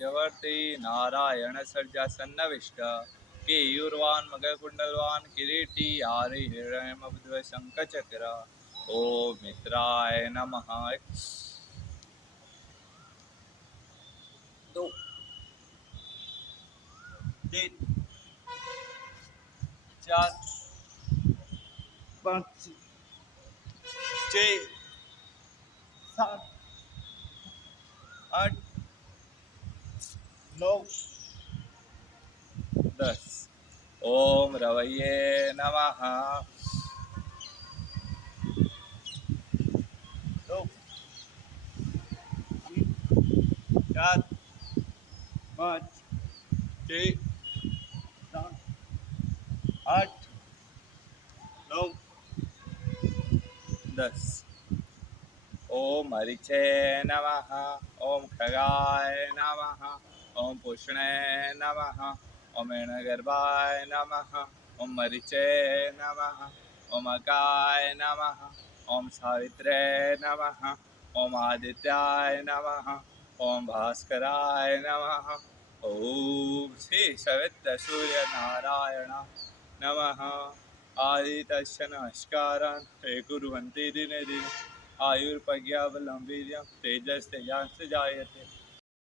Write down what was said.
जवर्ती नारायण सर्जा सन्नविष्ट केयूरवान मकरकुंडलवान किरीटी आरि हिरण्यमब्ध शंखचक्र। ओम मित्राय नमः। दो तीन चार पाँच छः सात आठ नौ 10। ओम रवैये नमः। दो तीन चार पाँच छः सात आठ नौ 10। ओम हरिचे नमः। ओम खगाय नमः। ओम पुष्णे नमः। ओम गर्भाय नमः। ओम मरिचे नमः। ओम अकाय नमः। ओम सावित्रे नमः। ओम आदित्याय नमः। ओम भास्कराय नमः। ओम श्री सवित्र सूर्य नारायण नमः। आदितस्य नमस्कारान् ते कुर्वन्ति दिने दिने आयुर्प्रज्ञा बलं वीर्यं तेजस्तेजांश्च जायते